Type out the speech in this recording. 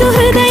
சுகதை